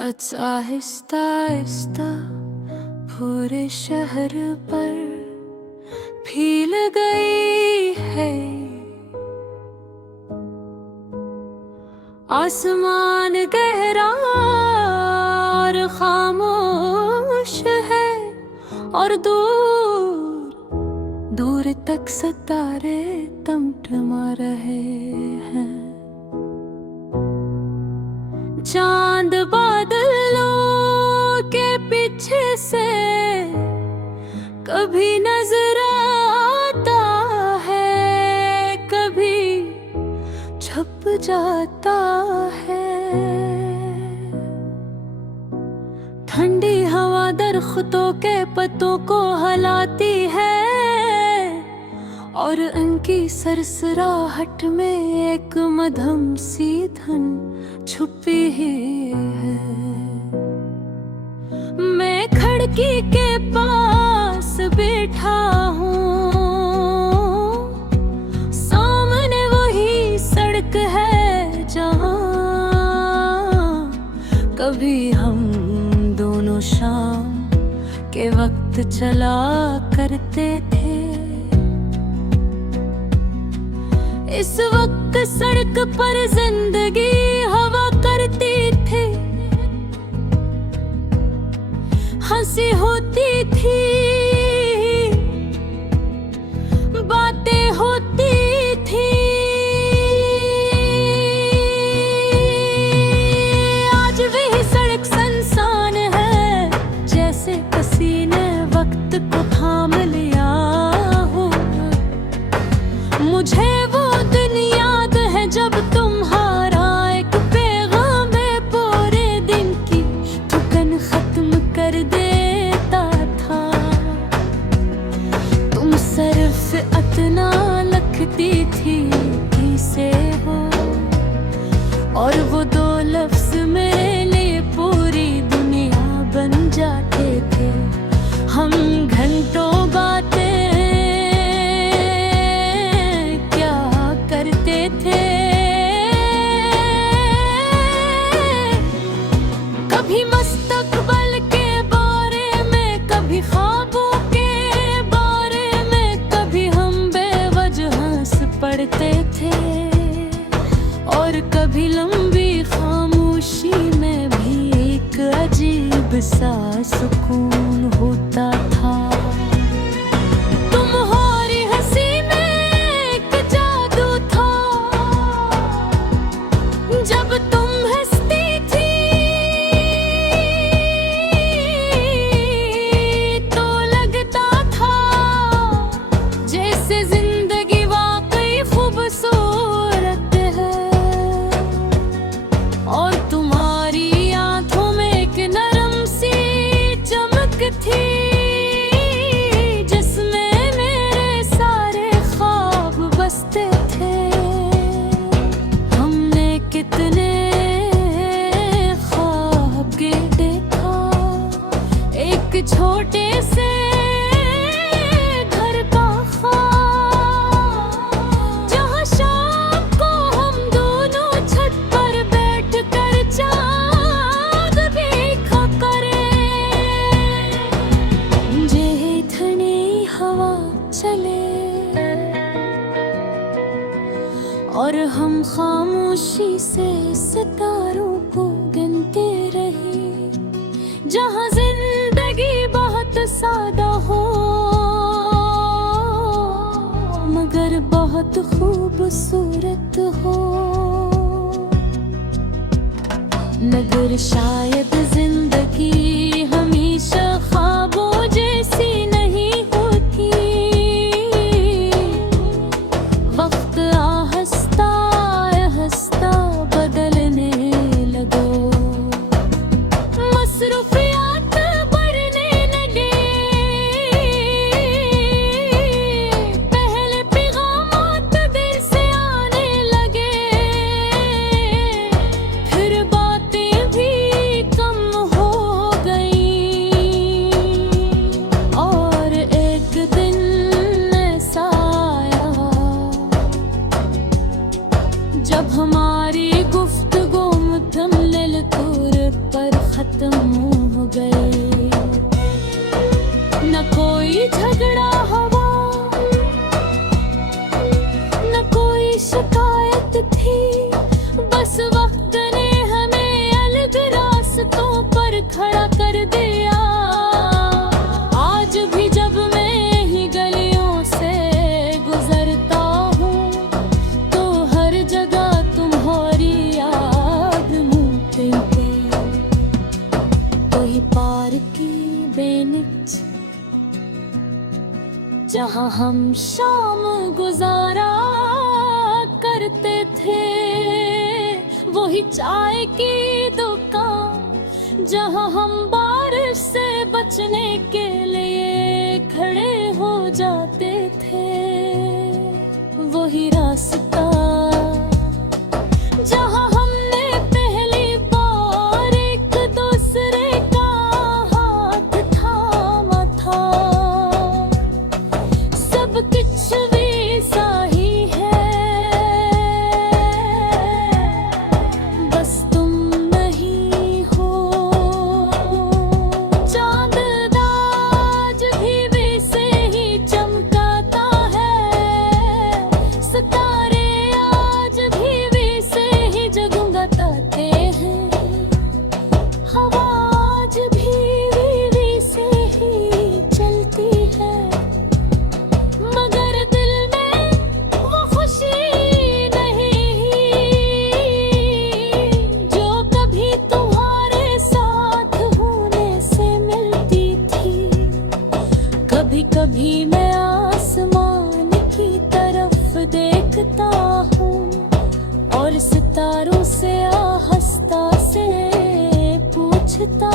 Touch Aahista Aahista पूरे शहर पर फैल गई है। आसमान गहरा और खामोश है और दूर दूर तक सितारे टमटमा रहे हैं। चांद बादलों के पीछे से कभी नजर आता है, कभी छुप जाता है। ठंडी हवा दरख्तों के पत्तों को हिलाती है और उनकी सरसराहट में एक मधुर सी धुन छुपी है। मैं खिड़की के पास बैठा हूँ, सामने वही सड़क है जहाँ कभी हम दोनों शाम के वक्त चला करते थे। इस वक्त सड़क पर जिंदगी हवा करती थी, हंसी होती थी, बातें होती थी। आज वही सड़क सुनसान है, जैसे किसी ने वक्त को थाम लिया हो। मुझे वो दिन याद है जब तुम्हारा एक पैगाम पूरे दिन की थकन खत्म कर देता था। तुम सिर्फ इतना लिखती थी किसे हो, और वो दो लफ्ज मेरे लिए पूरी दुनिया बन जाते थे। हम घंटों बातें क्या करते थे। कभी मुस्तकबिल के बारे में, कभी ख्वाबों के बारे में, कभी हम बेवजह हंस पड़ते थे, और कभी लंबी खामोशी में भी एक अजीब सा सुकून होता था। तुम्हारी हंसी में एक जादू था, जब तुम हंसती थी तो लगता था जैसे जिंदगी वाकई खूबसूरत है। और तुम्हारी आंखों में एक नरम सी चमक थी, जिसमें मेरे सारे ख्वाब बसते थे। हमने कितने ख्वाब के देखा, एक छोटे से घर का ख्वाब, जहाँ शाम को हम दोनों छत पर बैठ कर चाँद देखा करें। जे ठंडी हवा चले और हम खामोशी से सितारों को गिनते रहे। जहाँ जिंदगी बहुत सादा हो मगर बहुत खूबसूरत हो, मगर शायद जिंदगी हमेशा ख्वाबों जैसी नहीं होती। वक्त आहिस्ता आहिस्ता बदलने लगो, मसरूफियात बढ़ने लगे। पहले पैगामात देर से आने लगे, फिर बातें भी कम हो गई। खत्म हो गए। न कोई झगड़ा हुआ, न कोई शिकायत थी, बस वक्त ने हमें अलग रास्तों पर खड़ा कर दिया। आज भी जब मैं ही गलियों से गुजरता हूँ तो हर जगह तुम्हारी याद मुझे पे। कोई पार की बेनिच जहाँ हम शाम गुजारा करते थे, वही चाय की दुकान जहाँ हम बारिश से बचने के लिए खड़े हो जाते थे, वही रास्ता जहाँ हमने पहली बार एक दूसरे का हाथ थामा था। सब कुछ वैसा ही है, बस तुम नहीं हो। चांद आज भी वैसे ही चमकाता है, सितारे आज भी वैसे ही जगमगाते हैं, हवा आज भी वैसे ही चलती है, मगर दिल में वो खुशी नहीं जो कभी तुम्हारे साथ होने से मिलती थी। कभी कभी मैं आसमान की तरफ देखता हूँ और सितारों से आहिस्ता से पूछता